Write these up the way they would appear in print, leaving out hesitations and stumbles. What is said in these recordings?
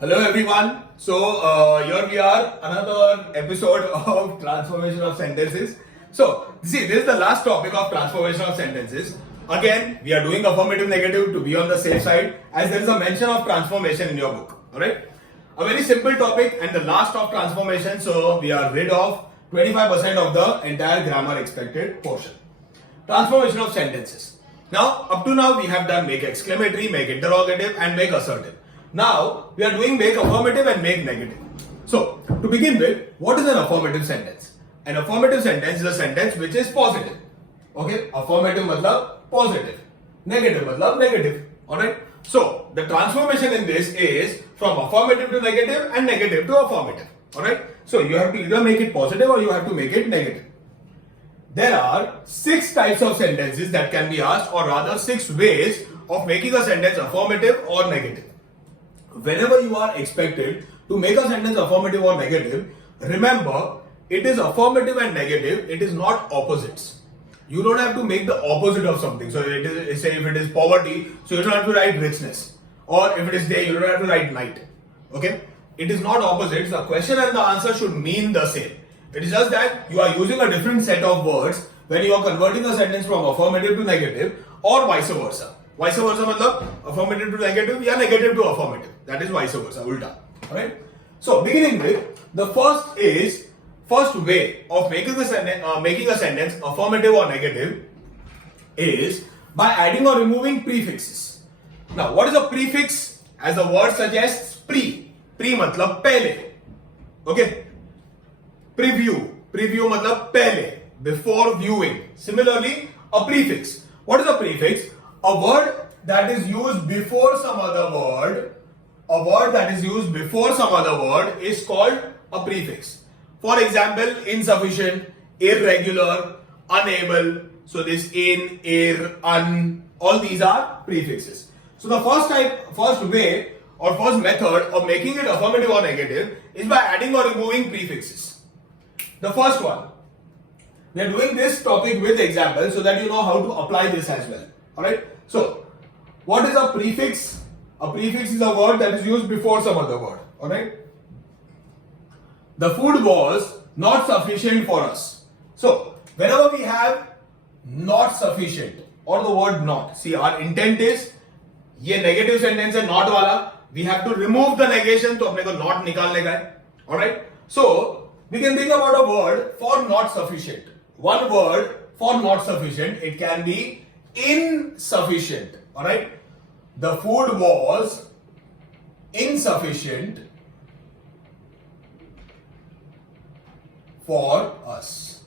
Hello everyone. Here we are, another episode of transformation of sentences. So see, this is the last topic of transformation of sentences. Again, we are doing affirmative negative to be on the safe side, as there is a mention of transformation in your book. Alright? A very simple topic and the last of transformation, so we are rid of 25% of the entire grammar expected portion. Transformation of sentences. Now, up to now we have done make exclamatory, make interrogative and make assertive. Now, we are doing make affirmative and make negative. So, to begin with, what is an affirmative sentence? An affirmative sentence is a sentence which is positive. Okay? Affirmative matlab positive. Negative matlab negative. Alright? So, the transformation in this is from affirmative to negative and negative to affirmative. Alright? So, you have to either make it positive or you have to make it negative. There are 6 types of sentences that can be asked, or rather 6 ways of making a sentence affirmative or negative. Whenever you are expected to make a sentence affirmative or negative, remember it is affirmative and negative, it is not opposites. You don't have to make the opposite of something. So it is, say if it is poverty, so you don't have to write richness. Or if it is day, you don't have to write night. Okay? It is not opposites. The question and the answer should mean the same. It is just that you are using a different set of words when you are converting a sentence from affirmative to negative or vice versa. Vice versa matlab affirmative to negative या negative to affirmative. That is vice versa, ulta. Alright? So beginning with, the first way of making a sentence affirmative or negative is by adding or removing prefixes. Now what is a prefix? As the word suggests, pre. Pre matlab pehle. Okay? Preview. Preview matlab pehle. Before viewing. Similarly, a prefix. What is a prefix? A word that is used before some other word. A word that is used before some other word is called a prefix. For example, insufficient, irregular, unable. So this in, ir, un, all these are prefixes. So the first way or first method of making it affirmative or negative is by adding or removing prefixes. The first one. We are doing this topic with examples so that you know how to apply this as well. Alright? So, what is a prefix? A prefix is a word that is used before some other word. Alright? The food was not sufficient for us. So, whenever we have not sufficient or the word not, see our intent is ये negative sentence है not वाला, we have to remove the negation, तो अपने को not निकालने का है. Alright? So, we can think about a word for not sufficient. One word for not sufficient, it can be insufficient. Alright? The food was insufficient for us.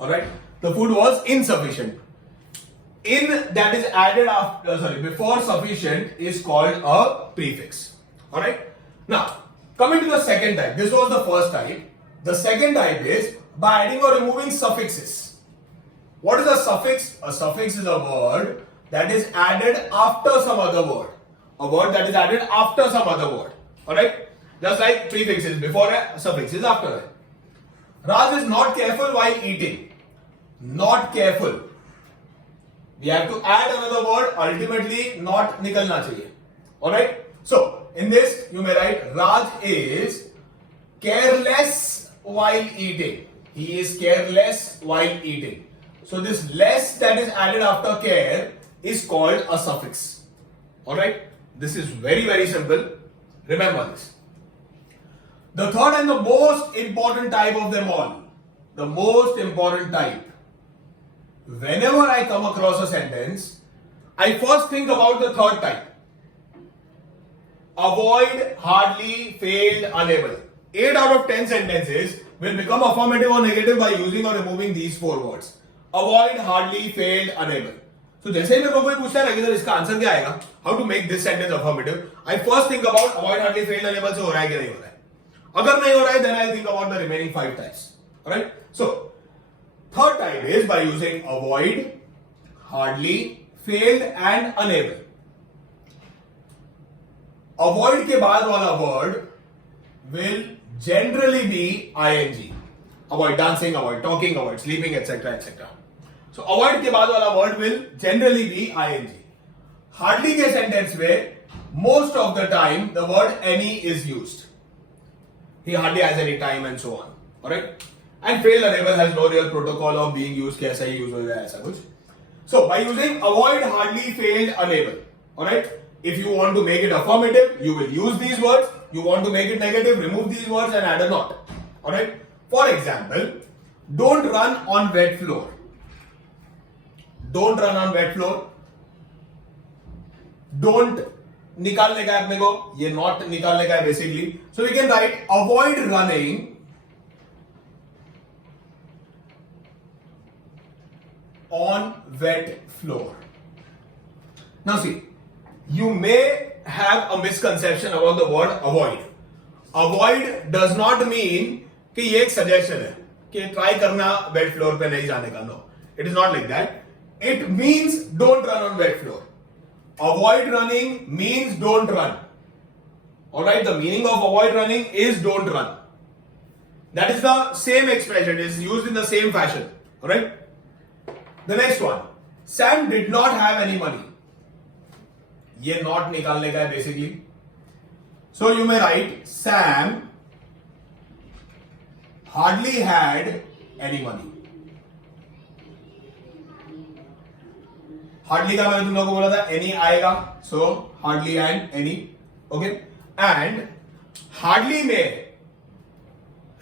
Alright? The food was insufficient. In that is added after, before sufficient is called a prefix. Alright? Now, coming to the second type. This was the first type. The second type is by adding or removing suffixes. What is a suffix? A suffix is a word that is added after some other word. A word that is added after some other word. Alright? Just like prefixes before a suffix is after it. Raj is not careful while eating. Not careful. We have to add another word. Ultimately, not nikalna chahiye. Alright? So, in this, you may write Raj is careless while eating. He is careless while eating. So this less that is added after care is called a suffix. Alright? This is very, very simple. Remember this. The third and the most important type of them all. The most important type. Whenever I come across a sentence, I first think about the third type. Avoid, hardly, failed, unable. 8 out of 10 sentences will become affirmative or negative by using or removing these 4 words. Avoid, hardly, failed, unable. So जैसे ही मेरे को कोई पूछता है कि इसका answer क्या आएगा? How to make this sentence affirmative? I first think about avoid, hardly, failed, unable से हो रहा है कि नहीं हो रहा है. अगर नहीं हो रहा है, then I think about the remaining 5 types. Alright? So third type is by using avoid, hardly, failed and unable. Avoid के बाद वाला word will generally be ing. Avoid dancing, avoid talking, avoid sleeping, etc. etc. So avoid के बाद वाला word will generally be ing. Hardly के sentence में most of the time the word any is used. He hardly has any time and so on. Alright? And failed unable has no real protocol of being used. कि ऐसा ही use हो जाए ऐसा कुछ. So by using avoid, hardly, failed, unable. Alright? If you want to make it affirmative, you will use these words. You want to make it negative, remove these words and add a not. Alright? For example, don't run on wet floor. Don't run on wet floor. Don't निकालने का है अपने को, ये not निकालने का है basically. So we can write avoid running on wet floor. Now see, you may have a misconception about the word avoid. Avoid does not mean कि ये एक suggestion है कि try करना wet floor पे नहीं जाने का. No, it is not like that. It means don't run on wet floor. Avoid running means don't run. Alright, the meaning of avoid running is don't run. That is the same expression, it is used in the same fashion. Alright? The next one. Sam did not have any money. ये not निकालने का है basically. So you may write Sam hardly had any money. Hardly का मैंने तुम लोगों को बोला था एनी आएगा, so hardly and any. Okay, and hardly में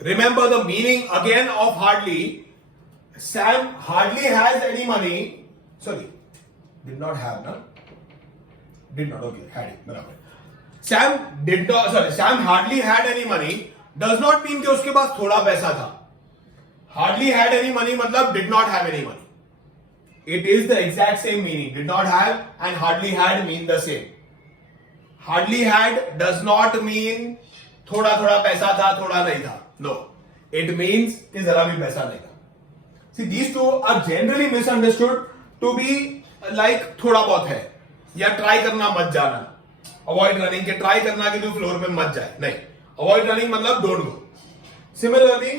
remember the meaning again of hardly. Sam hardly has any money, sorry did not have ना, did not, okay had it, बराबर. Sam did not, sorry Sam hardly had any money does not mean कि उसके पास थोड़ा पैसा था. Hardly had any money मतलब did not have any money. It is the exact same meaning. Did not have and hardly had mean the same. Hardly had does not mean थोड़ा थोड़ा पैसा था, थोड़ा नहीं था. No. It means कि जरा भी पैसा नहीं था. See, these two are generally misunderstood to be like थोड़ा बहुत है या try करना मत जाना. Avoid running के try करना कि तू फ्लोर पे मत जाए. नहीं. Avoid running मतलब don't go. Similarly,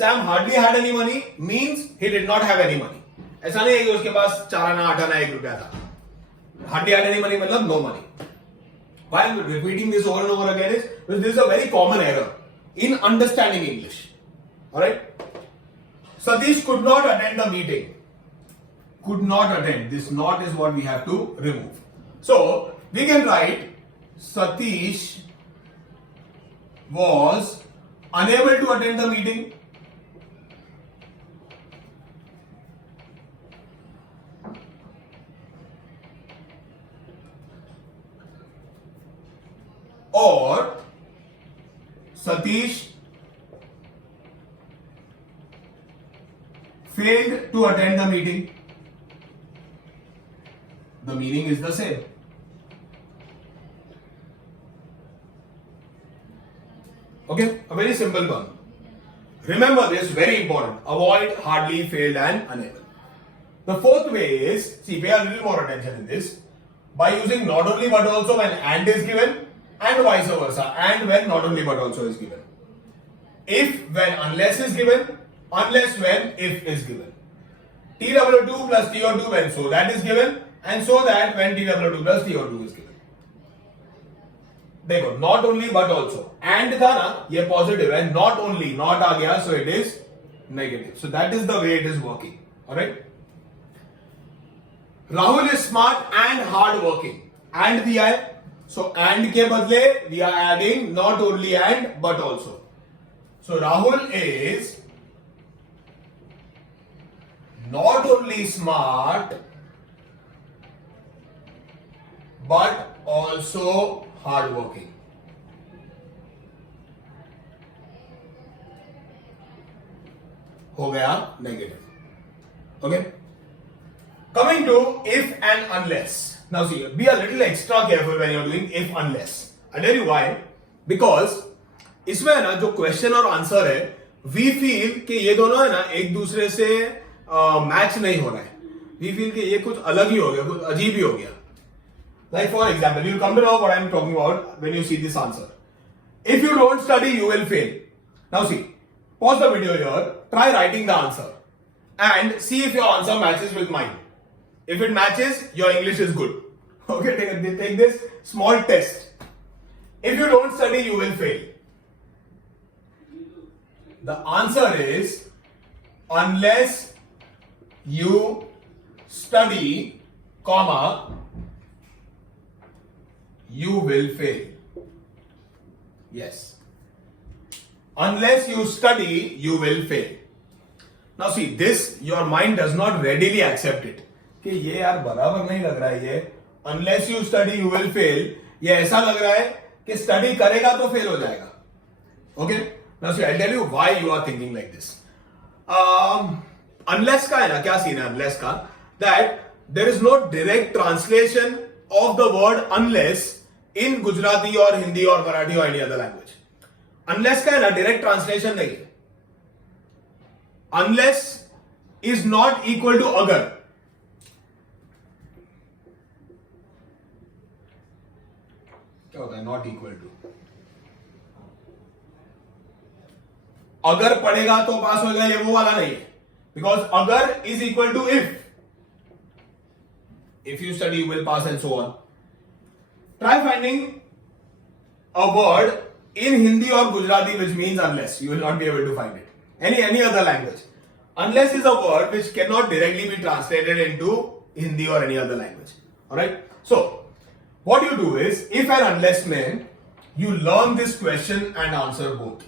Sam hardly had any money means he did not have any money. ऐसा नहीं है कि उसके पास 4 आना 8 आना 1 रुपया था. Hardly had any money मतलब no money. Why I'm repeating this over and over again is because this is a very common error in understanding English. Alright? Satish could not attend the meeting. Could not attend. This not is what we have to remove. So we can write Satish was unable to attend the meeting. Or Satish failed to attend the meeting. The meaning is the same. Okay, a very simple one. Remember this, very important. Avoid, hardly, failed and unable. The fourth way is, see, pay a little more attention in this. By using not only but also when and is given, and vice versa, and when not only but also is given. If when unless is given, unless when if is given. TW2 plus TO2 when so that is given, and so that when TW2 plus TO2 is given. देखो not only but also, and था ना ये positive है, not only not आ गया, so it is negative. So that is the way it is working. Alright? Rahul is smart and hard working. And दिया है. So and के बदले we are adding not only and but also. So Rahul is not only smart but also hardworking. हो गया negative. Okay. Coming to if and unless. Now see, be a little extra careful when you're doing if unless. I'll tell you why. Because इसमें है ना जो question और answer है, we feel कि ये दोनों है ना एक दूसरे से मैच नहीं हो रहा है. वी फील कि ये कुछ अलग ही हो गया, कुछ अजीब ही हो गया. Like for example, you'll come to know what I'm talking about when you see this answer. If you don't study, you will fail. Now see, pause the video here, try writing the answer and see if your answer matches with mine. If it matches, your English is good. Okay, take this small test. If you don't study, you will fail. The answer is unless you study, comma, you will fail. Yes. Unless you study, you will fail. Now see, this your mind does not readily accept it. कि ये यार बराबर नहीं लग रहा है ये. Unless you study, you will fail. ये ऐसा लग रहा है कि स्टडी करेगा तो फेल हो जाएगा. Okay? Now see, I'll tell you why you are thinking like this. Unless का है ना, क्या सीन है unless का? That there is no direct translation of the word unless in Gujarati or Hindi or Marathi or any other language. Unless का है ना direct translation नहीं है. Unless is not equal to agar. क्या होता है not equal to? अगर पढ़ेगा तो पास होगा, ये वो वाला नहीं है. Because अगर is equal to if. If you study, you will pass and so on. Try finding a word in Hindi or Gujarati which means unless. You will not be able to find it. Any other language. Unless is a word which cannot directly be translated into Hindi or any other language. Alright? So, what you do is, if and unless mein, you learn this question and answer both.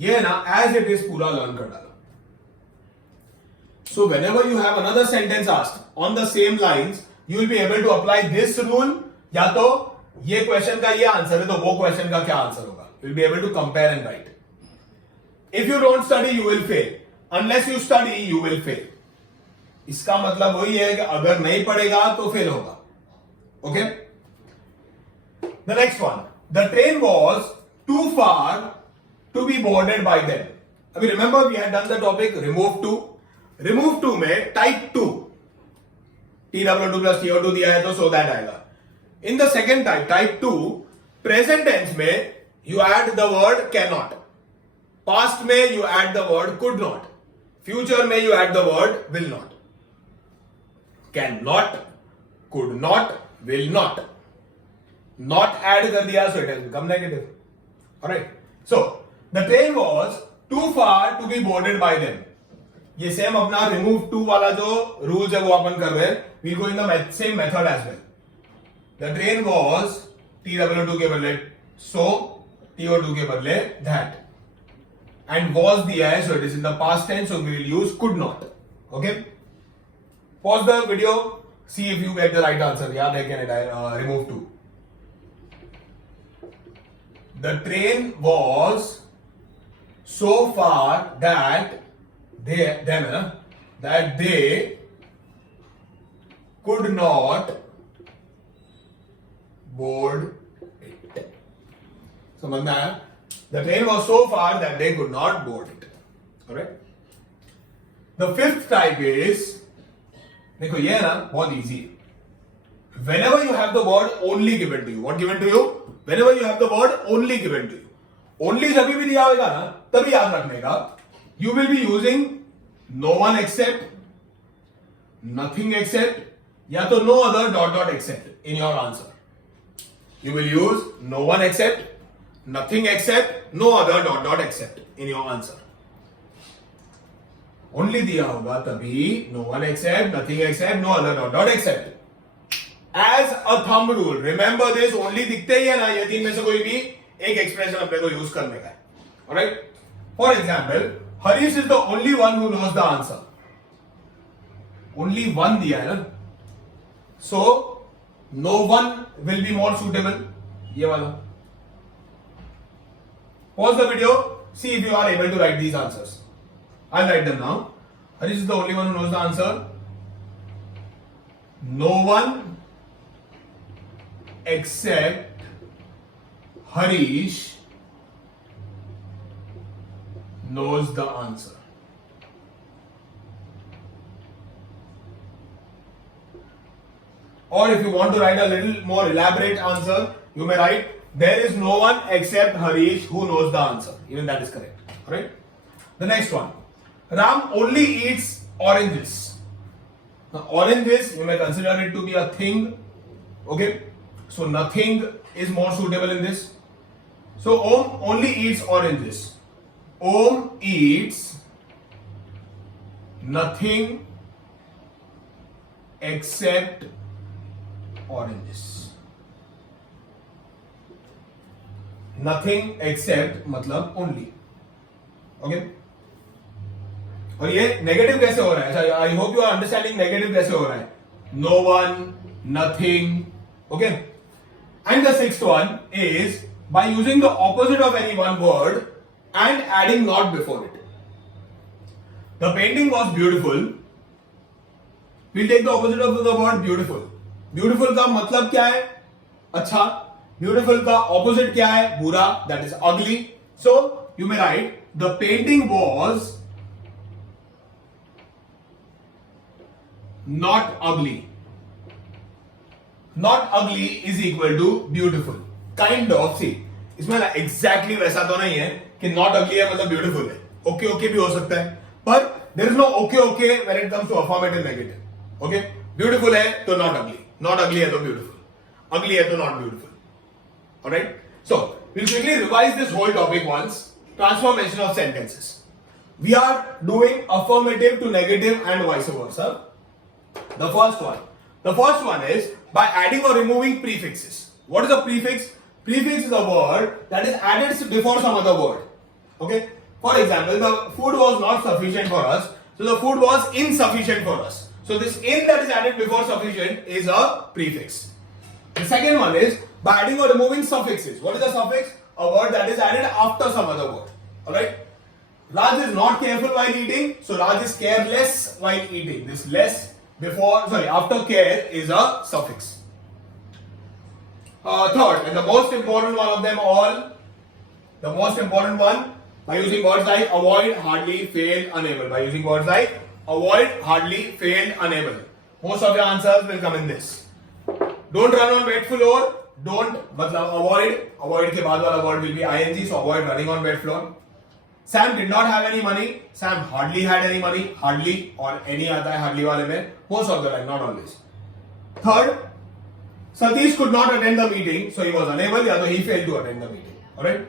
ये ना as it is पूरा learn कर डालो. So whenever you have another sentence asked on the same lines, you will be able to apply this rule. या तो ये question का ये answer है तो वो question का क्या answer होगा. You will be able to compare and write. If you don't study, you will fail. Unless you study, you will fail. इसका मतलब वही है कि अगर नहीं पढ़ेगा तो फेल होगा. Okay? The next one. The train was too far to be boarded by them. अभी remember we had done the topic remove to. Remove to में type 2. TW2 plus TO2 दिया है तो so that आएगा. In the second type 2, present tense में you add the word cannot. Past में you add the word could not. Future में you add the word will not. Cannot, could not, will not. Not add कर दिया so it has become negative. Alright. So, the train was too far to be boarded by them. ये same अपना remove to वाला जो rules है वो अपन कर रहे हैं. We'll go in the same method as well. The train was TW2 के बदले so, TO2 के बदले that. And was दिया है so it is in the past tense so we will use could not. Okay? Pause the video. See if you get the right answer. याद है क्या remove to. The train was so far that they could not board it. समझ में आया? The train was so far that they could not board it. Alright? The fifth type is, देखो ये है ना बहुत easy. Whenever you have the word only given to you, what given to you? Whenever you have the word only given to you. Only जब भी दिया होगा ना तभी याद रखने का. You will be using no one except, nothing except, या तो no other dot dot except in your answer. You will use no one except, nothing except, no other dot dot except in your answer. Only दिया होगा तभी no one except, nothing except, no other dot dot except. As a thumb rule, remember this, only दिखते ही है ना ये तीन में से कोई भी एक expression अपने को use करने का है. Alright? For example, Harish is the only one who knows the answer. Only one दिया है ना. So, no one will be more suitable. ये वाला. Pause the video. See if you are able to write these answers. I'll write them now. Harish is the only one who knows the answer. No one except Harish knows the answer. Or if you want to write a little more elaborate answer, you may write, there is no one except Harish who knows the answer. Even that is correct. Alright? The next one. Ram only eats oranges. Now, oranges, you may consider it to be a thing Okay, so nothing is more suitable in this. So Om only eats oranges. Om eats nothing except oranges. Nothing except मतलब only. Okay. और ये negative कैसे हो रहा है? I hope you are understanding negative कैसे हो रहा है. No one, nothing. Okay. And the sixth one is by using the opposite of any one word and adding not before it. The painting was beautiful. We'll take the opposite of the word beautiful. Beautiful का मतलब क्या है? अच्छा. Beautiful का opposite क्या है? बुरा. That is अगली. So you may right the painting was not ugly. Not ugly is equal to beautiful. Kind of. See, इसमें ना exactly वैसा तो नहीं है कि not ugly है मतलब beautiful है. Okay okay भी हो सकता है. पर there is no okay okay when it comes to affirmative negative. Okay? Beautiful है तो not ugly. Not ugly है तो beautiful. Ugly है तो not beautiful. Alright? So, we'll quickly revise this whole topic once. Transformation of sentences. We are doing affirmative to negative and vice versa. The first one is by adding or removing prefixes. What is a prefix? Prefix is a word that is added before some other word. Okay? For example, the food was not sufficient for us, so the food was insufficient for us. So this in that is added before sufficient is a prefix. The second one is by adding or removing suffixes. What is a suffix? A word that is added after some other word. Alright? Raj is not careful while eating, so Raj is careless while eating. This less after care is a suffix. Third, and the most important one of them all, the most important one, by using words like avoid, hardly, fail, unable. By using words like avoid, hardly, fail, unable. Most of your answers will come in this. Don't run on wet floor. Don't, मतलब avoid. Avoid के बाद वाला word will be ing, so avoid running on wet floor. Sam did not have any money. Sam hardly had any money. Hardly और any आता है hardly वाले में. Most of the time, not always. Third, Satish could not attend the meeting, so he was unable. या तो he failed to attend the meeting. Alright.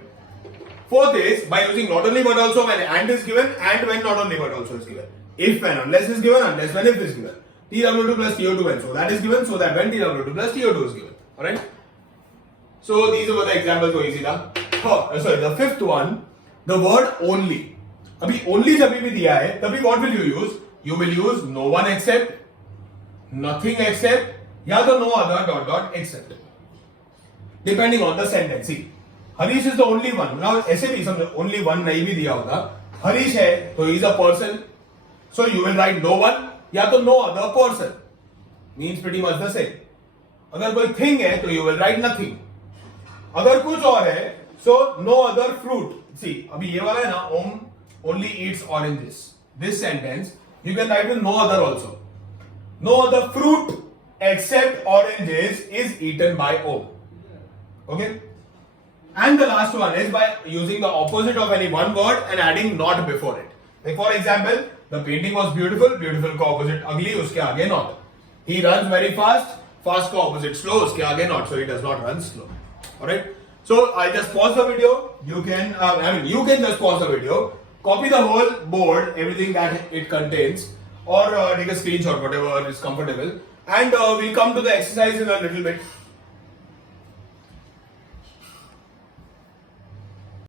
Fourth is by using not only but also when and is given and when not only but also is given. If when unless is given, unless when if is given. TW2 plus TO2 when so that is given, so that when TW2 plus TO2 is given. Alright. So these were the examples. So easy था. The fifth one. The word only. अभी only जब भी दिया है तभी what will you use? You will use no one except, nothing except या तो no other dot dot except. Depending on the sentence. See, Harish is the only one. Now ऐसे भी समझो only one नहीं भी दिया होता. Harish है तो he is a person. So you will write no one या तो no other person. Means pretty much the same. अगर कोई thing है तो you will write nothing. अगर कुछ और है so no other fruit. See, अभी ये वाला है ना, Om only eats oranges. This sentence you can write with no other also. No other fruit except oranges is eaten by Om. Okay? And the last one is by using the opposite of any one word and adding not before it. Like for example, the painting was beautiful. Beautiful का opposite ugly, उसके आगे not. He runs very fast. Fast का opposite slow, उसके आगे not. So he does not run slow. Alright? So I just pause the video. You can, you can just pause the video, copy the whole board, everything that it contains, or take a screenshot, whatever is comfortable, and we'll come to the exercise in a little bit.